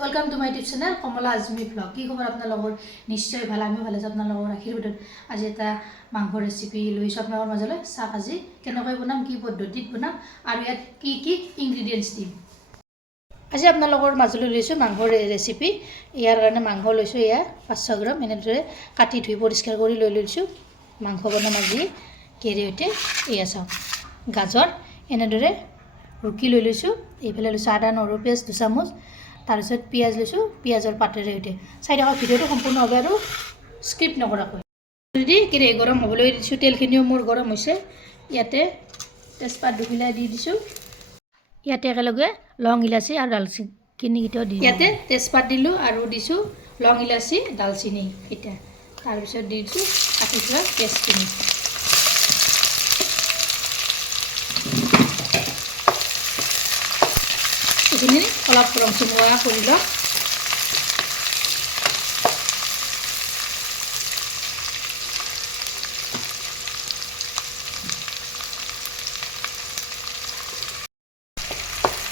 Welcome to my YouTube channel Kamala Azmi blog. কি খবৰ আপোনালোকৰ? নিশ্চয় ভাল, আমিও ভালে আছোঁ। আপোনালোকৰ আশীৰ্বাদত আজি এটা মাংস ৰেচিপি লৈছোঁ আপোনালোকৰ মাজলৈ। চাওক আজি কেনেকৈ বনাম, কি পদ্ধতিত বনাম আৰু ইয়াত কি কি ইনগ্ৰিডিয়েণ্টছ দিম। আজি আপোনালোকৰ মাজলৈ লৈছোঁ মাংসৰ ৰেচিপি। ইয়াৰ কাৰণে মাংস লৈছোঁ এয়া 500 গ্ৰাম। এনেদৰে কাটি ধুই পৰিষ্কাৰ কৰি লৈছোঁ। মাংস বনাম আজি কেৰাহীতে। এয়া চাওক গাজৰ এনেদৰে ৰুকি লৈছোঁ। এইফালে লৈছোঁ আদা নহৰু পেষ্ট 2 চামুচ। তাৰপিছত পিঁয়াজ লৈছোঁ, পিঁয়াজৰ পাতেৰে সৈতে। চাই থাকক ভিডিঅ'টো সম্পূৰ্ণভাৱে আৰু স্কিপ নকৰাকৈ। যদি কেৰাহী গৰম হ'বলৈ দিছোঁ, তেলখিনিও মোৰ গৰম হৈছে। ইয়াতে তেজপাত দুখিলা দি দিছোঁ। ইয়াতে একেলগে লং ইলাচি আৰু ডালচিনিকেইটাও দি ইয়াতে তেজপাত দিলোঁ আৰু দিছোঁ লং ইলাচি ডালচিনি কেইটা। তাৰপিছত দি দিছোঁ কাটি থোৱা পেষ্টখিনি। এইখিনি অলপ ৰংচঙা কৰি লওক।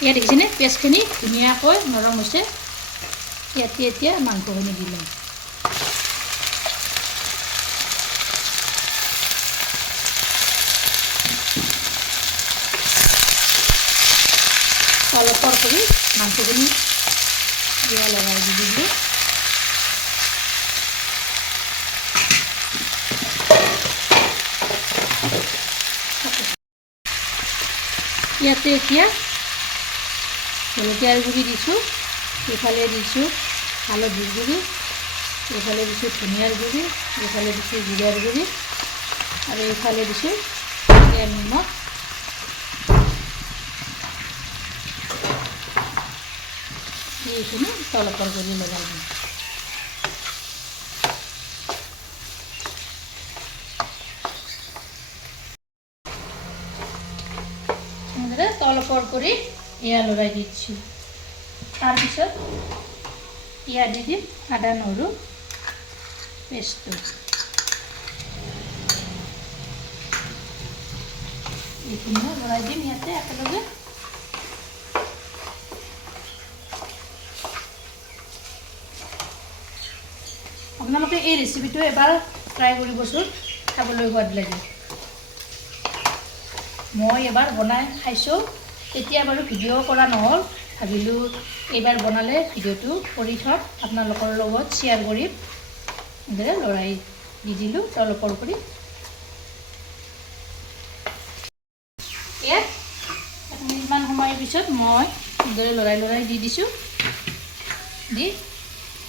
ইয়াত দেখিছেনে পেষ্টখিনি ধুনীয়াকৈ নৰম হৈছে। ইয়াতে এতিয়া মাংসখিনি দি ল'ম। অলপৰ কৰি মাংসখিনি দিয়া লগাই দি দিলোঁ। ইয়াতে এতিয়া জলকীয়াৰ গুড়ি দিছোঁ, এইফালে দিছোঁ হালধিৰ গুড়ি, এইফালে দিছোঁ ধনিয়াৰ গুড়ি, এইফালে দিছোঁ জিৰাৰ গুড়ি আৰু এইফালে দিছোঁ তেল নিমখ। এইখিনি তলপৰ কৰি লগাই দিম। এনেদৰে তলপৰ কৰি এয়া লগাই দিছোঁ। তাৰপিছত ইয়াত দি দিম আদা নহৰু পেষ্টটো। এইখিনিও লগাই দিম ইয়াতে একেলগে। আপোনালোকে এই ৰেচিপিটো এবাৰ ট্ৰাই কৰিবচোন, খাবলৈ সোৱাদ লাগে। মই এবাৰ বনাই খাইছোঁ, তেতিয়া বাৰু ভিডিঅ' কৰা নহ'ল। ভাবিলোঁ এইবাৰ বনালে ভিডিঅ'টো কৰি থওঁ, আপোনালোকৰ লগত শ্বেয়াৰ কৰিম। এনেদৰে লৰাই দি দিলোঁ তলপৰ কৰি। ইয়াত 1 মিনিটমান সময়ৰ পিছত মই এনেদৰে লৰাই দি দিছোঁ। দি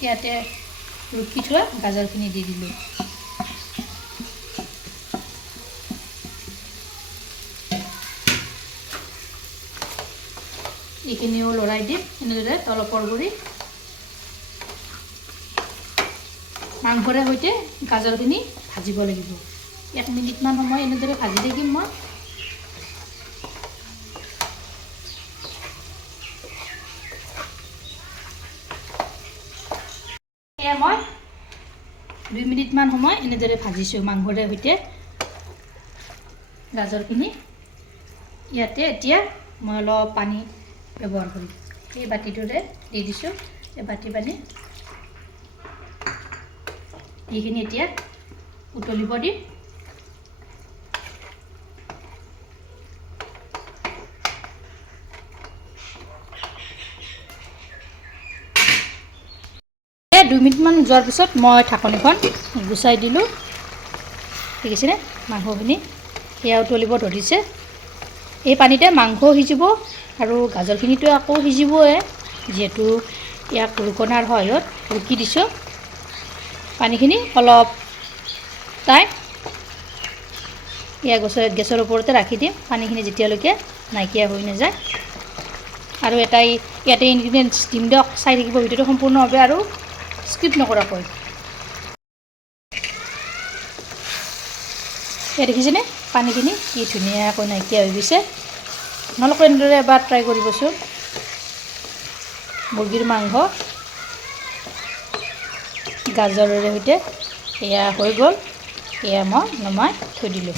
ইয়াতে ৰুকি থোৱা গাজৰখিনি দি দিলোঁ। এইখিনিও লৰাই দিম এনেদৰে তলপৰ কৰি। মাংসৰে সৈতে গাজৰখিনি ভাজিব লাগিব। 1 মিনিটমান সময় এনেদৰে ভাজি থাকিম মই। এয়া মই 2 মিনিটমান সময় এনেদৰে ভাজিছোঁ মাংসৰে সৈতে গাজৰখিনি। ইয়াতে এতিয়া মই অলপ পানী ব্যৱহাৰ কৰিম। এই বাতিটোৰে দি দিছোঁ এই বাতি পানী। এইখিনি এতিয়া উতলিব দিম। এই 2 মিনিটমান যোৱাৰ পিছত মই ঢাকনিখন গুচাই দিলোঁ। দেখিছেনে মাংসখিনি সেয়া উতলিব ধৰিছে। এই পানীতে মাংস সিজিব আৰু গাজৰখিনিতো আকৌ সিজিবই, যিহেতু ইয়াক ৰুকনাৰ সহায়ত ৰুকি দিছোঁ। পানীখিনি অলপ টাইম গেছৰ ওপৰতে ৰাখি দিম, পানীখিনি যেতিয়ালৈকে নাইকিয়া হৈ নাযায়। আৰু ইয়াতে ইনগ্ৰিডিয়েণ্টছ দিম দিয়ক, চাই থাকিব ভিডিঅ'টো সম্পূৰ্ণভাৱে আৰু স্কিপ নকৰাকৈ। এয়া দেখিছেনে পানীখিনি কি ধুনীয়াকৈ নাইকিয়া হৈ গৈছে। আপোনালোকে এনেদৰে এবাৰ ট্ৰাই কৰিবচোন। মুৰ্গীৰ মাংস গাজৰেৰে সৈতে এয়া হৈ গ'ল। এয়া মই নমাই থৈ দিলোঁ।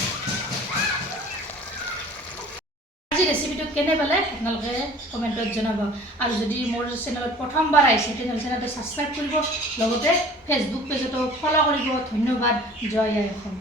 আজি ৰেচিপিটো কেনে পালে আপোনালোকে কমেণ্টত জনাব আৰু যদি মোৰ চেনেলত প্ৰথমবাৰ আহিছে তেনেহ'লে চেনেলটো ছাবস্ক্ৰাইব কৰিব লগতে ফেচবুক পেজতো ফ'ল' কৰিব ধন্যবাদ জয় আই অসম